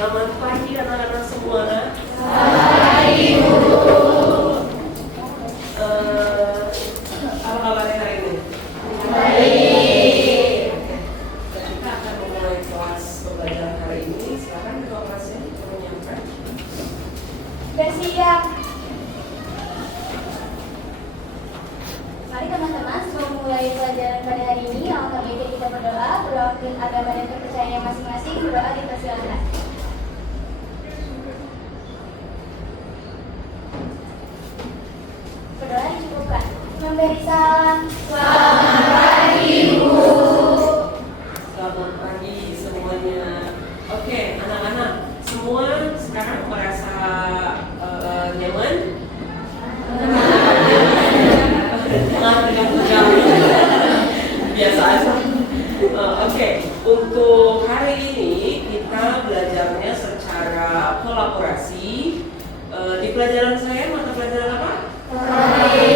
Selamat pagi anak-anak semua. Selamat pagi, Bu. Apa kabarnya hari ini? Baik. Kita akan memulai kelas pembelajaran hari ini. Silakan ketua kelasnya menyiapkan. Bersiap. Mari teman-teman, sebelum mulai pelajaran pada hari ini, alangkah baiknya kita berdoa, berwakil agama dan kepercayaan masing-masing. Berdoa dipersilakan. Berdoa dicukupkan. Memberi salam. Selamat pagi, Bu. Selamat pagi semuanya. Oke, anak-anak, semua sekarang merasa nyaman? Biasa aja. Oke, untuk hari ini kita belajarnya secara kolaborasi. Di pelajaran saya mata pelajaran apa? Oke,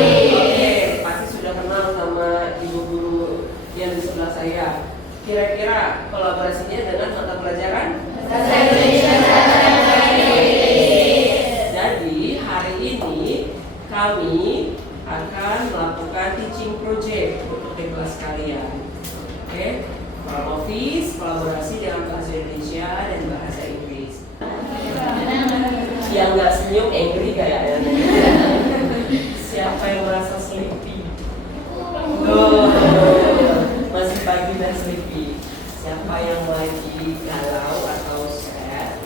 pasti sudah kenal sama ibu guru yang di sebelah saya. Kira-kira kolaborasinya dengan mata pelajaran? Bahasa Indonesia dan Bahasa Inggris. Jadi hari ini kami akan melakukan teaching project untuk di kelas kalian. Oke, Novis kolaborasi dengan bahasa Indonesia dan bahasa Inggris. Yang nggak senyum angry kayaknya. Siapa yang merasa sleepy? Oh, masih pagi dan sleepy. Siapa yang lagi galau atau sad?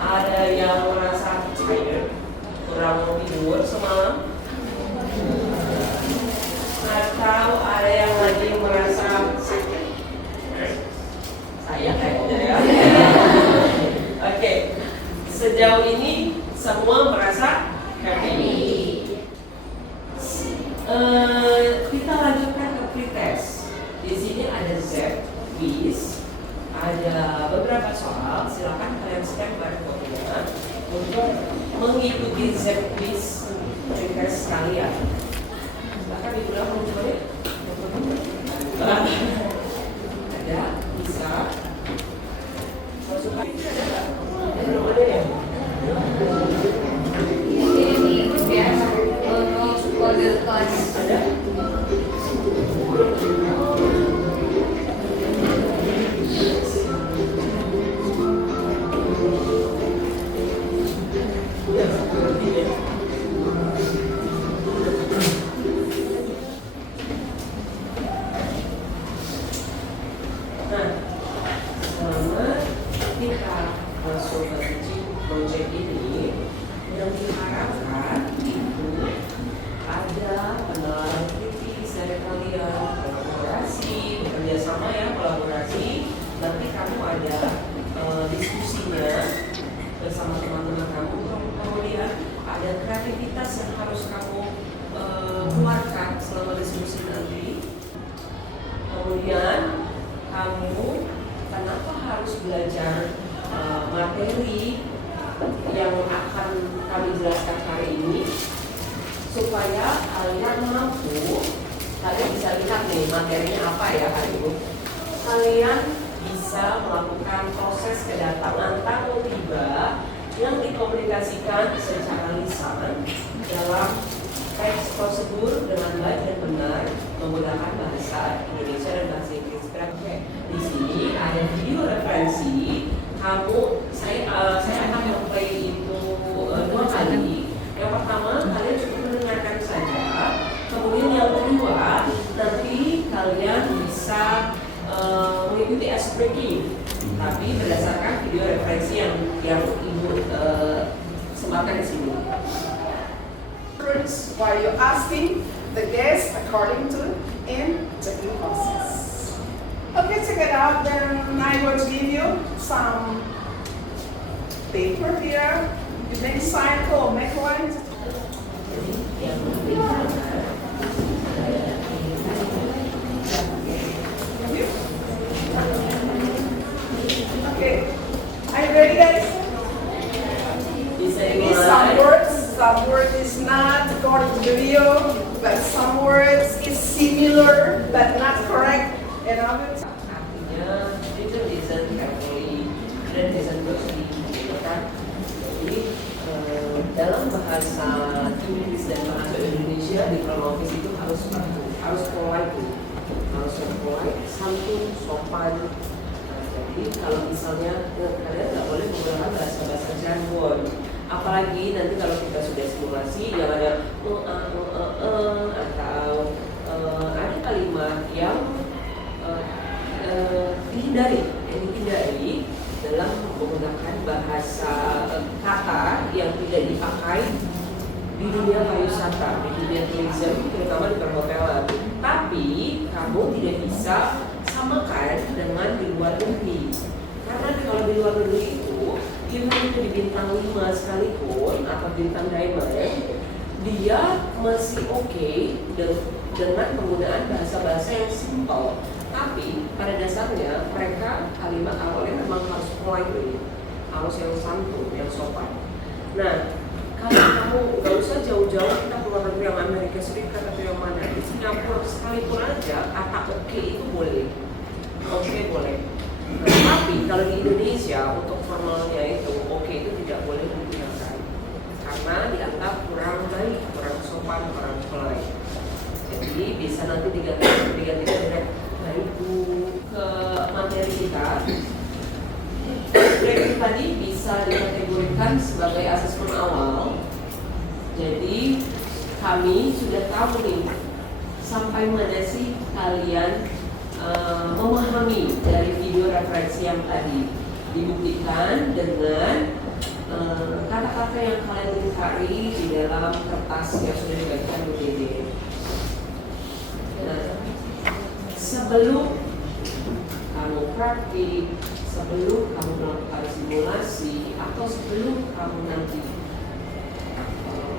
Ada yang merasa tired, kurang tidur semalam? Atau ada yang lagi merasa sakit? Saya kayaknya ya. Oke, sejauh ini semua merasa happy. Kita lanjutkan ke pretest. Di sini ada Z, quiz, ada beberapa soal. Silakan kalian scan barcode-nya untuk mengikuti Z quiz pretest kalian. Silakan diulang mencoba. Ada, bisa. Masukkan. Belum ada ya? Ada? Nah, selama kita masuk ke teaching project ini, yang diharapkan itu ada penalaran kritis dari kalian, kolaborasi, bekerja sama ya, kolaborasi. Nanti kamu ada diskusinya bersama teman-teman kamu. Kemudian ada kreativitas yang harus kamu keluarkan selama diskusi nanti. Kemudian kamu kenapa harus belajar materi yang akan kami jelaskan hari ini, supaya kalian mampu, kalian bisa lihat nih materinya apa ya hari ini. Kalian bisa melakukan proses kedatangan tamu tiba yang dikomunikasikan secara lisan dalam teks prosedur dengan baik dan benar menggunakan bahasa Indonesia dan bahasa Inggris. Di sini ada video referensi. Saya akan memplay itu 2 kali. Yang pertama kalian cukup mendengarkan saja. Kemudian yang kedua nanti kalian bisa mengikuti as breaking, tapi berdasarkan video referensi yang ibu sematkan di sini. While you're asking the guest according to interview process. Okay, check it out. Then I'm going to give you some paper here. You make cycle, make one. Okay, are you ready, guys? Maybe some words is not according to the video, but some words is similar but not correct. And I will istilahnya written isn't carefully, read isn't closely, gitu kan. Jadi dalam bahasa Inggris dan bahasa Indonesia di front office itu harus polite, harus polite, santun, sopan. Jadi kalau misalnya kalian nggak boleh menggunakan bahasa jargon, apalagi nanti kalau kita sudah simulasi yang ada atau ada kalimat yang dihindari dalam menggunakan bahasa kata yang tidak dipakai di dunia pariwisata, di dunia tourism, terutama di perhotelan. Tapi kamu tidak bisa samakan dengan di luar negeri, karena kalau di luar negeri itu itu di bintang 5 sekalipun atau bintang diamond, dia masih oke dengan penggunaan bahasa-bahasa yang simple. Tapi pada dasarnya mereka kalimat awalnya memang harus polite, harus yang santun, yang sopan. Nah, kalau kamu nggak usah jauh-jauh kita keluar negeri yang Amerika Serikat atau yang mana, di Singapura sekalipun aja kata oke itu boleh, oke boleh. Nah, tapi kalau di Indonesia untuk formalnya itu oke itu tidak boleh digunakan karena dianggap kurang baik, kurang sopan, kurang polite. Jadi bisa nanti diganti dengan ibu ke materi kita. Review tadi bisa dikategorikan sebagai asesmen awal. Jadi kami sudah tahu nih sampai mana sih kalian memahami dari video referensi yang tadi. Dibuktikan dengan kata-kata yang kalian cari di dalam kertas yang sudah dibagikan UTD. Nah, sebelum kamu praktik, sebelum kamu melakukan simulasi, atau sebelum kamu nanti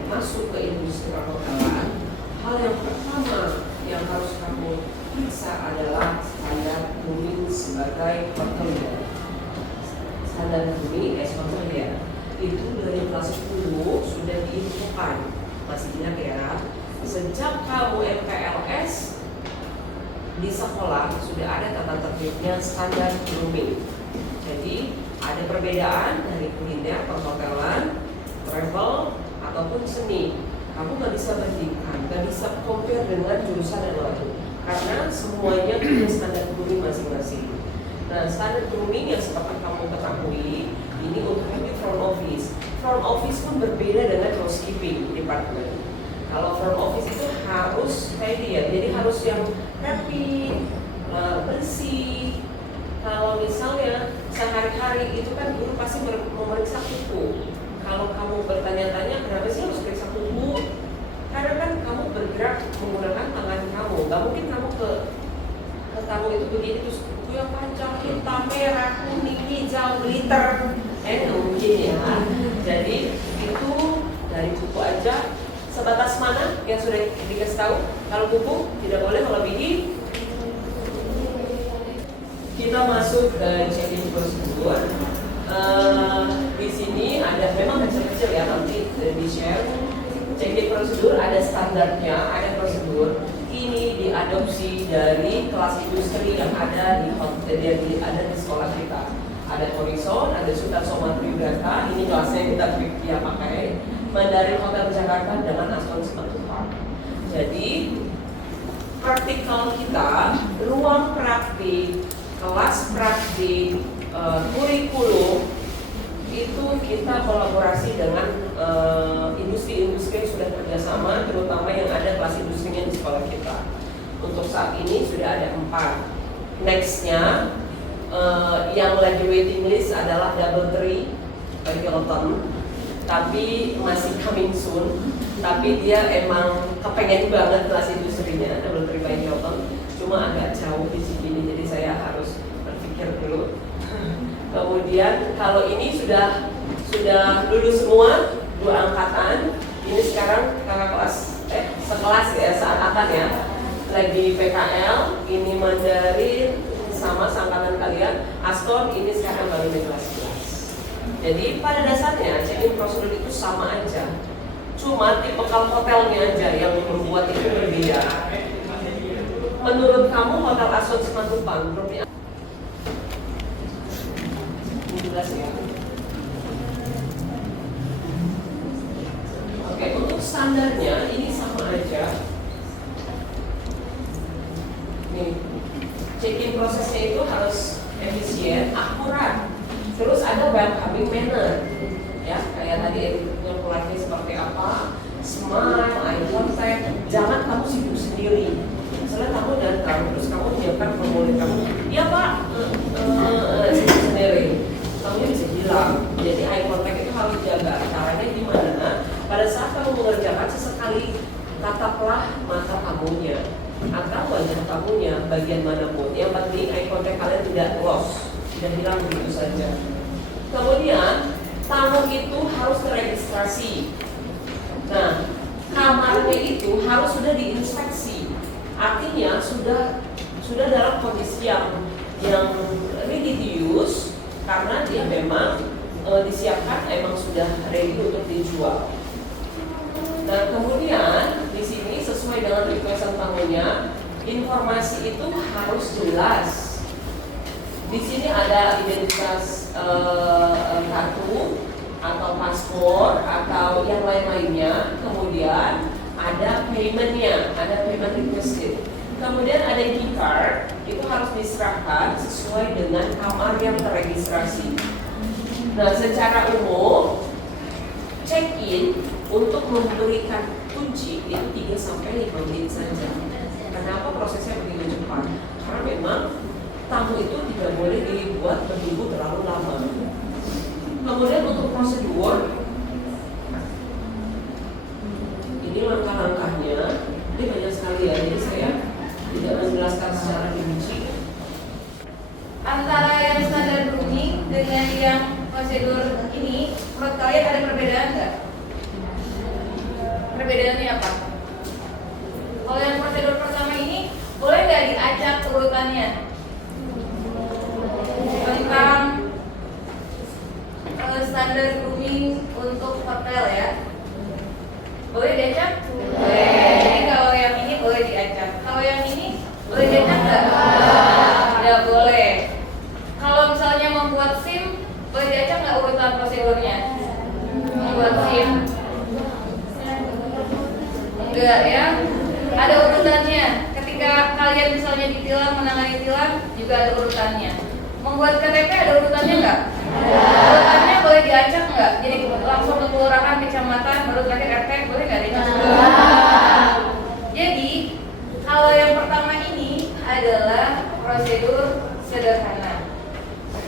masuk ke industri perhotelan, hal yang pertama yang harus kamu periksa adalah standar grooming sebagai hotelier. Standar grooming as hotelier itu dari kelas 10 sudah diinfokan, masih ingat ya? Sejak kamu MPLS di sekolah sudah ada tata tertibnya standar grooming. Jadi ada perbedaan dari kuliner, perhotelan, travel ataupun seni. Kamu nggak bisa bandingkan, nggak bisa compare dengan jurusan yang lain karena semuanya punya standar grooming masing-masing. Nah, standar grooming yang seperti kamu ketahui ini untuk di front office. Front office pun berbeda dengan housekeeping department. Kalau front office itu harus kayak dia, jadi harus yang rapi, bersih. Kalau misalnya sehari-hari itu kan guru pasti memeriksa kuku. Kalau kamu bertanya-tanya kenapa sih harus periksa kuku? Karena kan kamu bergerak menggunakan tangan kamu. Gak mungkin kamu ke tamu itu begini terus kuku yang panjang, hitam, merah, kuning, hijau, glitter. Nggak mungkin ya. Jadi itu dari kuku aja. Sebatas mana yang sudah dikasih tahu? Kalau kuku tidak boleh melebihi. Kita masuk ke check-in prosedur. Di sini ada memang kecil-kecil ya, nanti di share. Check-in prosedur ada standarnya, ada prosedur. Ini diadopsi dari kelas industri yang ada di sekolah kita. Ada Horizon, ada Sultan Somatribrata. Ini kelasnya kita pakai. Mandarin Hotel Jakarta dengan Aston Simatupang. Jadi praktikal kita, ruang praktik, kelas praktik, kurikulum itu kita kolaborasi dengan industri-industri yang sudah kerjasama, terutama yang ada kelas industrinya di sekolah kita. Untuk saat ini sudah ada 4. Nextnya yang lagi waiting list adalah Doubletree by Hilton. Tapi masih coming soon. Tapi dia emang kepengen banget kelas industrinya Doubletree by Hilton. Cuma agak jauh di sini, jadi saya harus berpikir dulu. Kemudian kalau ini sudah lulus semua 2 angkatan. Ini sekarang kakak kelas sekelas ya, seangkatan ya. Lagi PKL, ini Mandarin sama seangkatan kalian. Aston ini sekarang baru di kelas 11. Jadi pada dasarnya check-in prosedur itu sama aja, cuma tipe hotelnya aja yang membuat itu berbeda. Menurut kamu hotel Aston Simatupang jelas ya. Oke, untuk standarnya ini sama aja. Nih, check-in prosesnya itu harus efisien, akurat. Terus ada welcoming manner, ya kayak tadi yang pelatih seperti apa, smile, eye contact. Jangan kamu sibuk sendiri. Misalnya kamu datang, terus kamu menyiapkan formulir kamu, iya pak, sibuk sendiri. Kamu bisa hilang. Jadi eye contact itu harus jaga. Caranya gimana? Pada saat kamu mengerjakan sesekali tataplah mata kamunya atau wajah kamunya bagian manapun. Yang penting eye contact kalian tidak lost, tidak hilang begitu saja. Kemudian tamu itu harus teregistrasi. Nah, kamarnya itu harus sudah diinspeksi. Artinya sudah dalam kondisi yang ready to use karena dia memang disiapkan emang sudah ready untuk dijual. Nah, kemudian di sini sesuai dengan requestan tamunya, informasi itu harus jelas. Di sini ada identitas kartu atau paspor atau yang lain-lainnya. Kemudian ada paymentnya, ada payment requested. Kemudian ada key card, itu harus diserahkan sesuai dengan kamar yang terregistrasi. Nah, secara umum check-in untuk memberikan kunci itu 3-5 menit saja. Kenapa prosesnya begitu cepat? Karena memang tamu itu tidak boleh dibuat menunggu terlalu lama. Kemudian untuk prosedur, ini langkah-langkahnya, ini banyak sekali ya, jadi saya tidak menjelaskan secara rinci. Antara yang standar grooming dengan yang prosedur ini, menurut kalian ada perbedaan nggak? Perbedaannya apa? Kalau yang prosedur pertama ini, boleh nggak diacak urutannya? Tentang standar grooming untuk hotel ya. Boleh diacak? Boleh. Jadi kalau yang ini boleh diacak. Kalau yang ini boleh diacak nggak? Tidak boleh. Kalau misalnya membuat SIM, boleh diacak nggak urutan prosedurnya? Membuat SIM? Enggak ya. Ada urutannya. Ketika kalian misalnya ditilang, menangani tilang, juga ada urutannya. Membuat KTP ada urutannya nggak? Urutannya boleh diacak nggak? Jadi langsung ke kelurahan, kecamatan, baru terakhir RT, boleh nggak diacak? Jadi kalau yang pertama ini adalah prosedur sederhana,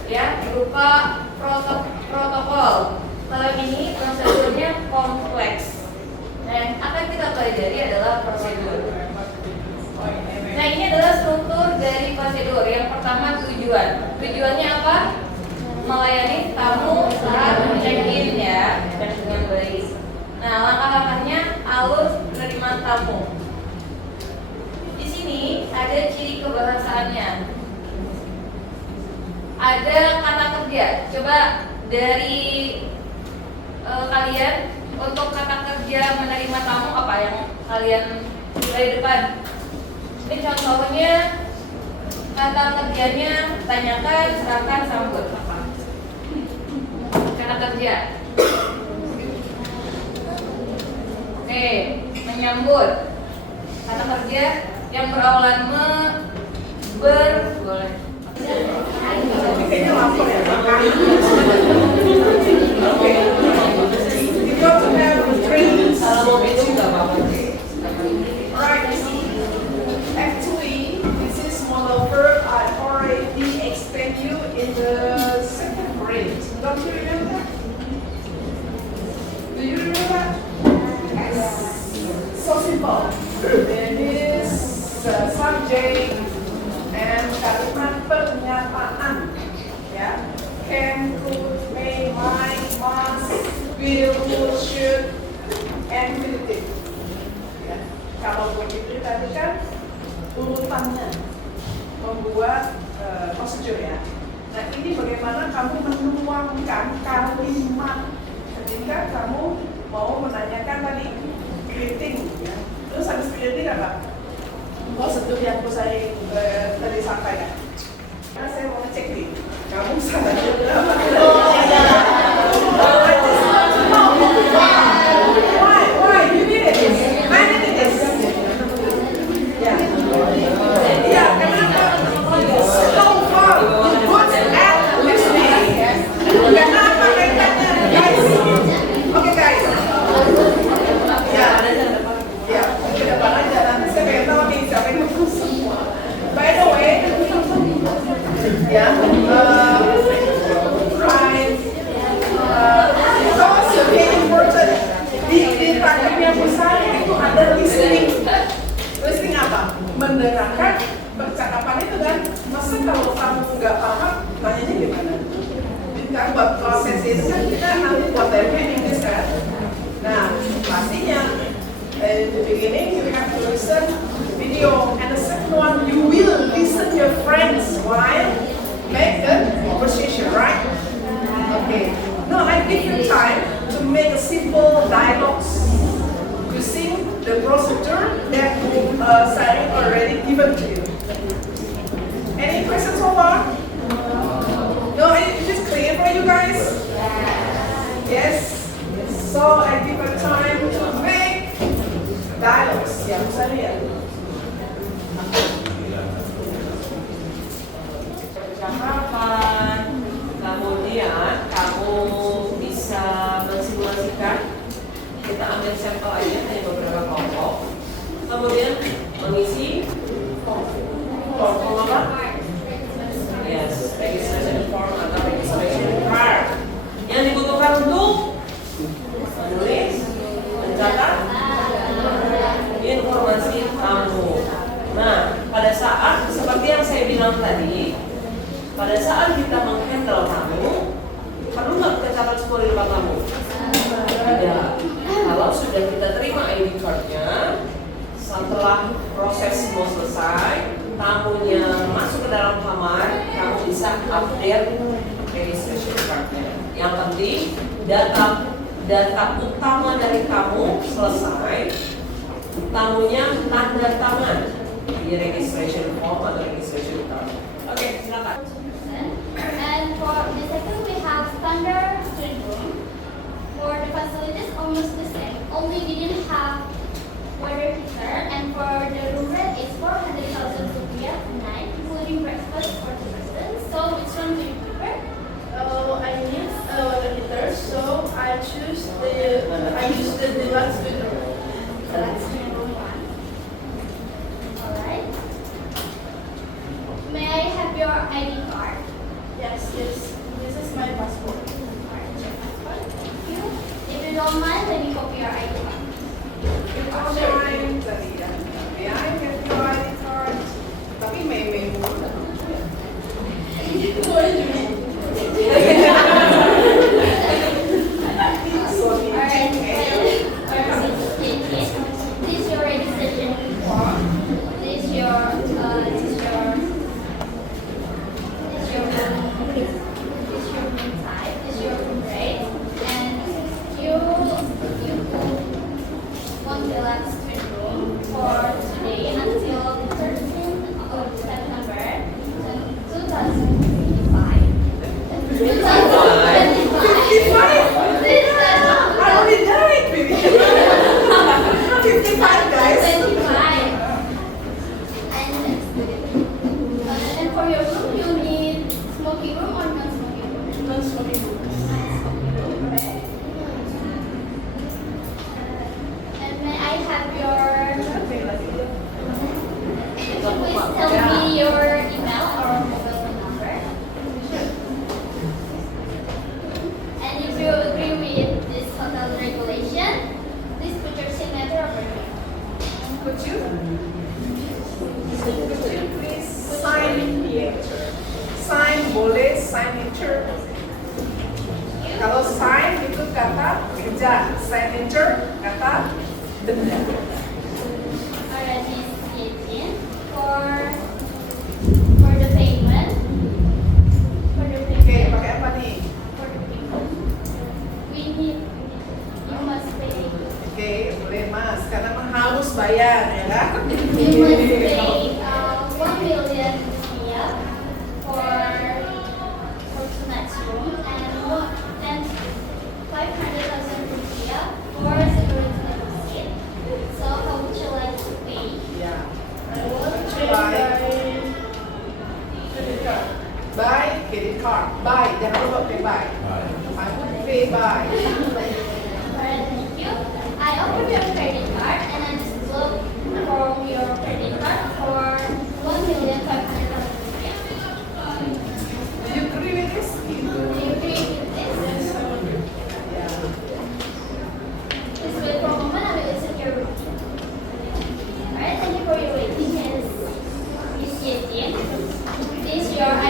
ya berupa protokol. Kalau ini prosedurnya kompleks. Nah, yang akan kita pelajari adalah prosedur. Nah, ini adalah struktur dari prosedur. Yang pertama tujuan. Tujuannya apa? Melayani tamu saat check-in ya, dengan baik. Nah, langkah-langkahnya alur penerimaan tamu. Di sini ada ciri kebahasaannya. Ada kata kerja. Coba dari kalian untuk kata kerja menerima tamu apa yang kalian dari depan? Ini contohnya kata kerjanya tanyakan, serahkan, sambut. Apa? Kata kerja. Oke, menyambut. Kata kerja yang berawalan boleh. Kayaknya lapor ya. Oke. You got to have three. Kalau mau minum nggak apa-apa. Right. Actually, this is model verb I already explained you in the second grade. Don't you remember? Do you remember? Yes. So simple. There is subject and kalimat pernyataan. Ya. Can, could, may, might, must, will, should, and will. Ya. Kalau begitu tadi kan urutannya membuat prosedur ya. Nah, ini bagaimana kamu menuangkan kalimat ketika kamu mau menanyakan tadi greeting ya. Terus habis greeting apa? Prosedur yang saya tadi sampaikan. Nah, saya mau ngecek nih. Kamu salah juga apa? Ya, right. Itu also very important. Di target yang besar itu ada listening. Listening apa? Mendengarkan percakapan itu kan. Masa kalau kamu nggak paham, nanyanya gimana? Kan buat proses itu kan kita nanti buat Inggris kan. Nah, pastinya in the beginning you have to listen video, and the second one you will listen your friends while make the conversation, right? Okay. Now I give you time to make a simple dialogues using the procedure that Sari already given to you. Any questions so far? No, is this clear for you guys? Yes. So I give her time to make dialogues. Ya, misalnya ya. Percakapan, kemudian kamu bisa mensimulasikan. Kita ambil sampel aja dari beberapa kelompok. Kemudian mengisi form apa? Yes, registration form atau registration card yang dibutuhkan untuk menulis, mencatat informasi kamu. Nah, pada saat seperti yang saya bilang tadi, pada saat kita menghandle kamu, perlu nggak kita catat semua di depan kamu? Tidak. Kalau sudah kita terima ID card-nya, setelah proses semua selesai, tamunya masuk ke dalam kamar, kamu bisa update registration card-nya. Yang penting data utama dari kamu selesai, tamunya tanda tangan di registration form atau registration card. Oke, silakan. And for the second, we have standard student room. For the facilities, almost the same. Only we didn't have water heater, and for the room rent is 400,000 rupiah a night, including breakfast for 2 persons. So which one do you prefer? I need a water heater, so I use the deluxe bedroom. Deluxe student room one. Alright. May I have your ID card? Yes. This is my passport. Alright, your passport. Thank you. If you don't mind, let me copy your ID card. Time tadi ya. May I have your ID card? Tapi Mei mulu. Alright, this is your registration form. This is your room type. This is your room rate, and you want the last room for today until the 13th of September 2025. 2025. I already died, baby. 55 guys. 25. And for your room, you need smoking room or non-smoking room? Non-smoking room. Okay. And may I have your? Please tell me your email or mobile phone number. And if you agree with this hotel regulation, please put your signature over here. Could you please sign here? Sign boleh, signature. Kalau sign itu kata kerja, signature kata benda. Alright, Miss Yejin, for the payment. Oke, pakai apa nih? For the payment. You must pay. Oke, boleh mas, karena memang harus bayar ya kan? You must pay 1 million rupiah for 2 nights room and 500,000 rupiah for security deposit. So how would you like to pay? Ya. I want to pay By credit card. By, jangan lupa pay by. I would pay by. Alright, thank you. I opened your credit card and I just looked from your credit card for 1,500,000 rupiah.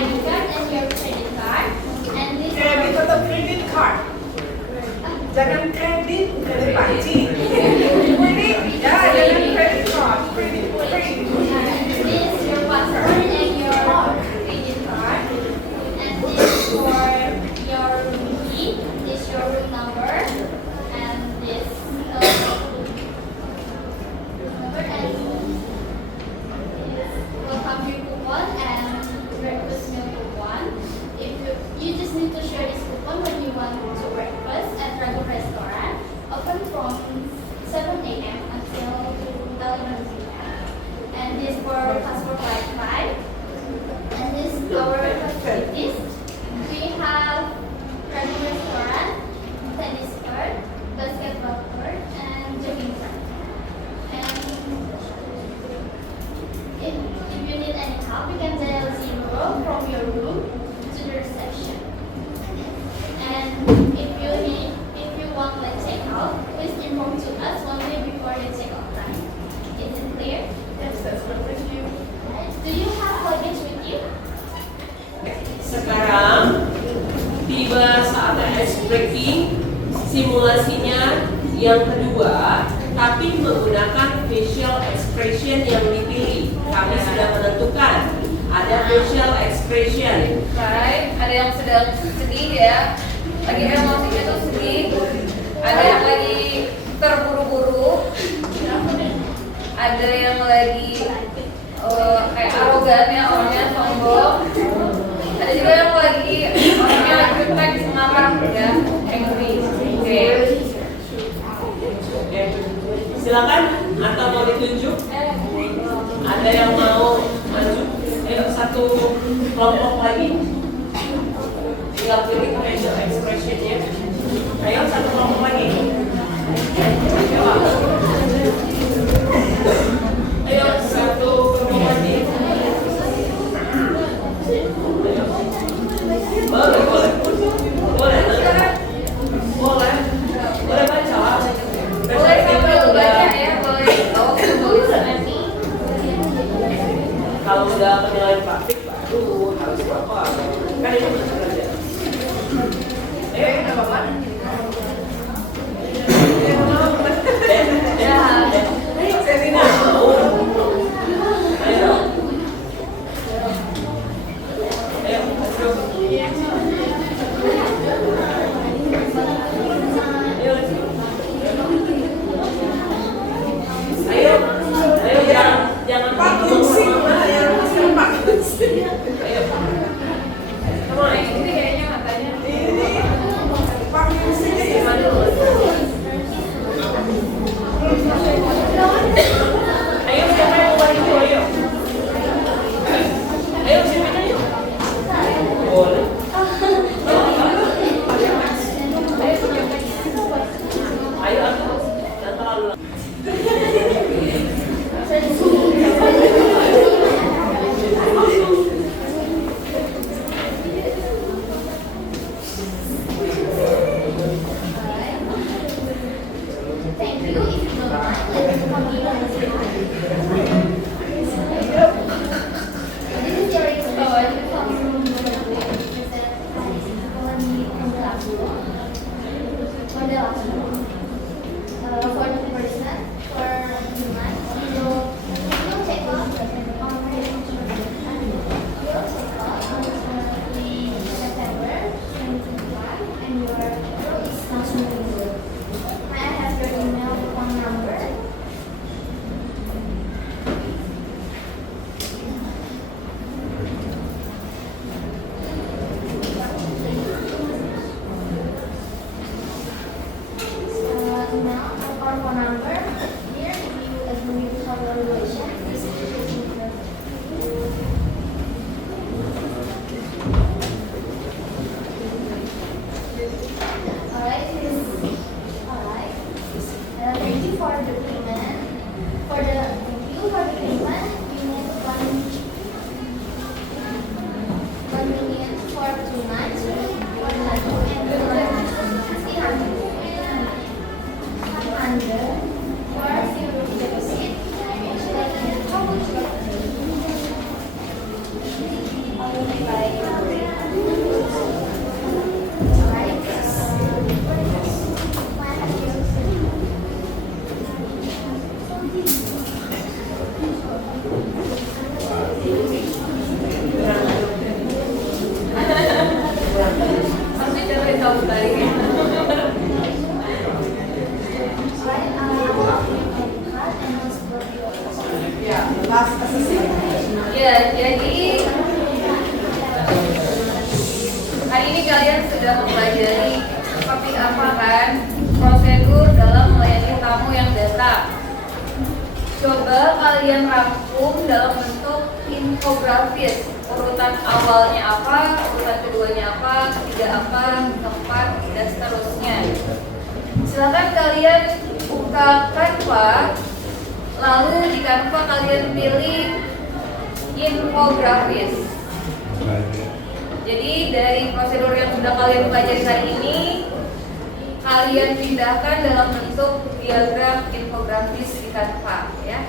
debit card and your credit card. And this Kredit atau credit card? Jangan kredit, kredit panci. Kredit, ya jangan credit card, credit. this is your passport and your credit card. And this for your room key, this your room number, and this number and this welcome your coupon and breakfast meal coupon. If you just need to share this coupon when you want to breakfast at Dragon Restaurant, open from 7 a.m. until 11 p.m. And this for passport Wi-Fi. And this our facilities. We have Dragon Restaurant, tennis court, basketball court, and jogging track. And if you need any help, you can dial 0 from your room to the reception. And if you want like check-out, please inform to us 1 day before your check-out time. Is it clear? Yes, that's perfect. Thank you. Right. Do you have luggage with you? Sekarang tiba saatnya ice breaking, simulasinya yang kedua, tapi menggunakan facial expression yang dipilih. Kami sudah menentukan ada facial expression. Baik, ada yang sedang sedih ya, lagi emosinya tuh sedih. Ada yang lagi terburu-buru. Ada yang lagi kayak arogan ya, orangnya sombong. Ada juga yang lagi orangnya lagi jutek, marah ya, angry. Oke. Silakan, atau mau ditunjuk? Ada yang mau maju? Ayo satu kelompok lagi. Tinggal pilih facial expression-nya. Ayo satu kelompok lagi. Ayo satu kelompok lagi. Boleh, boleh. Boleh, boleh. Boleh baca. Boleh sambil baca ya, boleh. Oh, tulisannya nih. Kalau udah penilaian praktik baru harus apa? Kan ini masih belajar. Ayo, nggak apa-apa. Ya. Saya tidak mau. Ayo. Ayo, let's go. Ayo, let's go. Ayo, ayo jangan Pak Kunsi, mana yang masih Pak Kunsi? Ayo. Come on. Ini kayaknya katanya. Ini Pak Kunsi. Ayo siapa yang mau maju? Ayo. Ayo siapa yang maju? Boleh. sudah mempelajari seperti apa kan prosedur dalam melayani tamu yang datang. Coba kalian rangkum dalam bentuk infografis. Urutan awalnya apa, urutan keduanya apa, ketiga apa, keempat, dan seterusnya. Silakan kalian buka Canva, lalu di Canva kalian pilih infografis. Jadi dari prosedur yang sudah kalian pelajari hari ini, kalian pindahkan dalam bentuk diagram infografis di Canva, ya.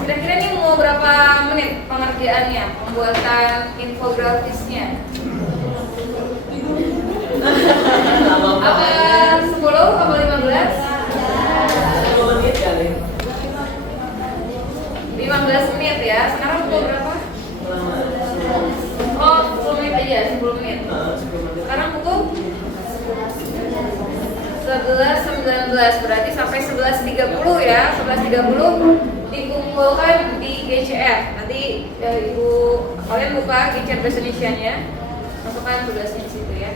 Kira-kira ini mau berapa menit pengerjaannya, pembuatan infografisnya? Apa 10 apa 15? 10 menit kali. 15 menit ya. Sekarang pukul berapa? Oh, 10 menit aja, 10 menit. Sekarang pukul 11.19, berarti sampai 11.30 ya. 11.30 dikumpulkan di GCR. Nanti Ibu kalian buka GCR Bahasa Indonesia-nya, masukkan tugasnya di situ ya.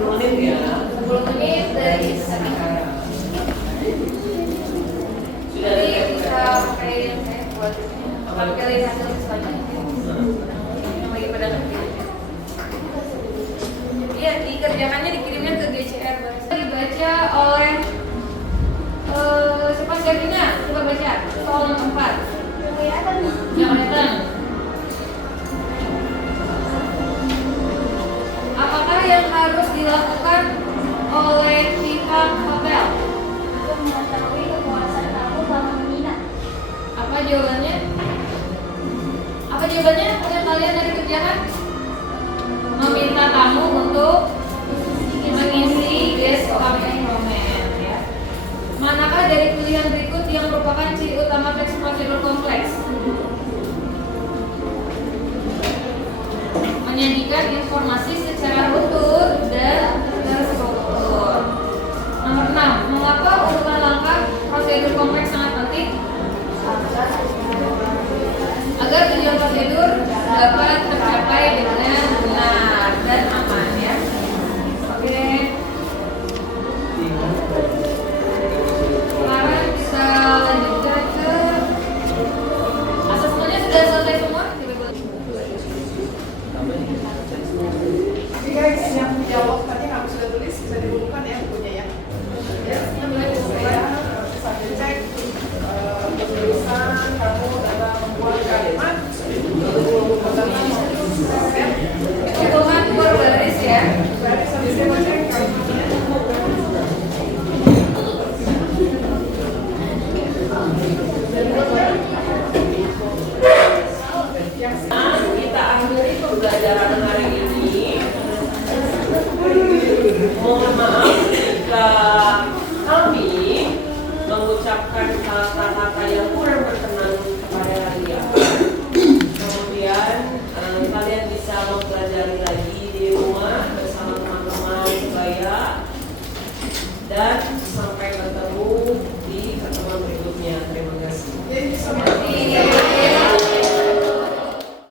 10 menit ya. 10 menit dari sekarang. Jadi bisa pakai yang saya buat ini. Pilih hasil selanjutnya. Bagi pada ngerjainnya. Iya, dikerjakannya dikirimnya ke GCR. Dibaca oleh siapa jadinya? Coba baca. Soal 4. Yang kelihatan. Apakah yang harus dilakukan oleh pihak hotel? Untuk mengetahui kepuasan tamu selama menginap. Apa jawabannya? Apa jawabannya yang kalian dari kerjaan? Meminta tamu untuk mengisi guest appointment ya. Manakah dari pilihan berikut yang merupakan ciri utama teks prosedur kompleks? Menyajikan informasi secara utuh dan terstruktur. Nomor 6. Mengapa urutan langkah prosedur kompleks sangat penting? Agar tujuan prosedur dapat